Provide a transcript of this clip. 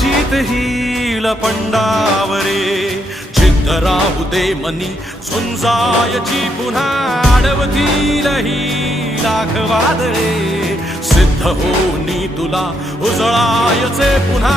जीत hill पंडावरे जिद्द राहू दे मनी झुंजायची पुन्हा अडवतील ही लाख वादळे सिद्ध होनी तुला उजळायचे पुन्हा